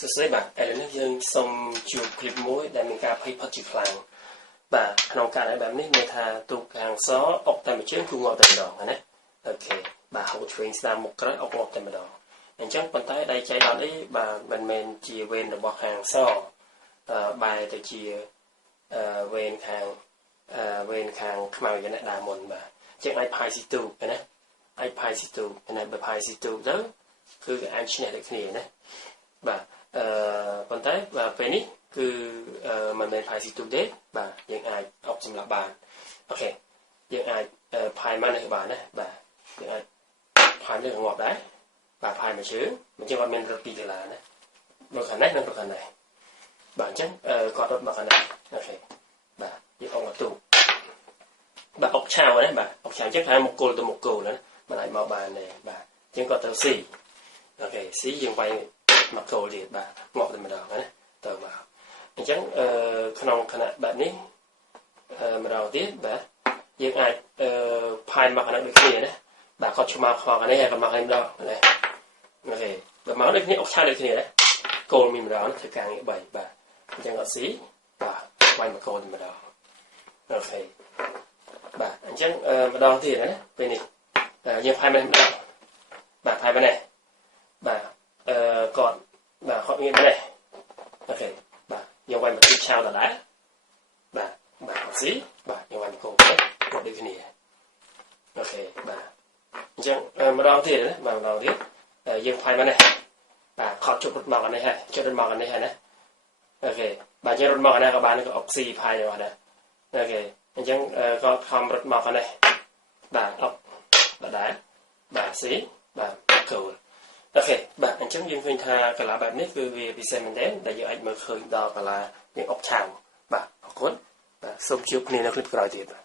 សួស្តីបាទឥឡូវនេះយើងសូមជួបគ្លីបមួយដែលមានការភ័យផុតជាខ្លាំងបាទក្នុងករណីបែបនេះមានថាទូកខាងសអុកតែមួយជើងគឺងាប់តែម្ដងណាអូខេបាទហូតឆ្វេងស្ដាំមុខក្រោយអុកងាប់តែម្ដងអញ្ចឹងប៉ុន្តែដៃចៃដល់នេះបាទមិនមែនជាវេនរបស់ខាងសបែរទៅជាវេនខាងខ្មៅយ៉ាងណាដើមមុនបាទអញ្ចឹងអាចផាយស៊ីទូកណាអាចផាយស៊ីទូកណាបើផាយស៊ីទូកទៅគឺអាចឈ្នះដូចគ្នាណាបាទប៉ុន្តែបាទពេលនេះគឺមិនមែនផាយស៊ីទូកទេបាទយើងអាចអុកសម្រាប់បានអូខេយើងអាចផាយមកនេះបានណាបាទយើងអាចផាយនេះងាប់ដែរបាទផាយមួយជើងអត់មានរត់ពីដុល្លារណាមកខាងនេះនិងខាងនេះបាទអញ្ចឹងគាត់រត់មកខាងនេះអូខេបាទយើងអុកមកទូកបាទអុកឆាវណាបាទអុកឆាវអញ្ចឹងថាមុខគោលទៅមុខគោលណាមិនអាចមកបានទេបាទអញ្ចឹងគាត់ទៅស៊ីអូខេស៊ីយើងវាយមកគោលទៀតបាទងាប់តែម្ដងណាទៅមកអញ្ចឹងក្នុងខណៈបែបនេះម្ដងទៀតបាទយើងអាចផាយមកខាងនេះដូចគ្នាណាបាទគាត់ឆ្មាខ្វល់ខាងនេះហើយគាត់មកខាងនេះម្ដងណាអូខេបើមកដូចគ្នាអុកឆាវដូចគ្នាណាគោលមានម្ដងគឺការងារ3បាទអញ្ចឹងអត់ស៊ីបាទវាយមកគោលតែម្ដងអូខេបាទអញ្ចឹងម្ដងទៀតណាពេលនេះយើងផាយម្ដងបាទផាយម្ដងបាទគាត់បាទគាត់មានម្ដងអូខេបាទយើងវាយមកទីឆាវដដែលបាទស៊ីបាទយើងវាយមកគោលគាត់ដូចគ្នាអូខេបាទអញ្ចឹងម្ដងទៀតណាបាទម្ដងទៀតយើងផាយម្ដងបាទខត់ជប់រត់មកអានេះហើយជប់រត់មកអានេះហើយណាអូខេបាទយើងរត់មកអានេះក៏បានក៏អុកស៊ីផាយដែរបាទអូខេអញ្ចឹងក៏ខំរត់មកអានេះបាទអុកដដែលបាទស៊ីបាទគោលអូខេបាទអញ្ចឹងយើងឃើញថាកីឡាបែបនេះគឺវាពិសេសមែនទែនដែលយើងអាចមើលឃើញដល់កីឡាយើងអុកឆាវបាទអរគុណបាទសូមជួបគ្នានៅគ្លីបក្រោយទៀតបាទ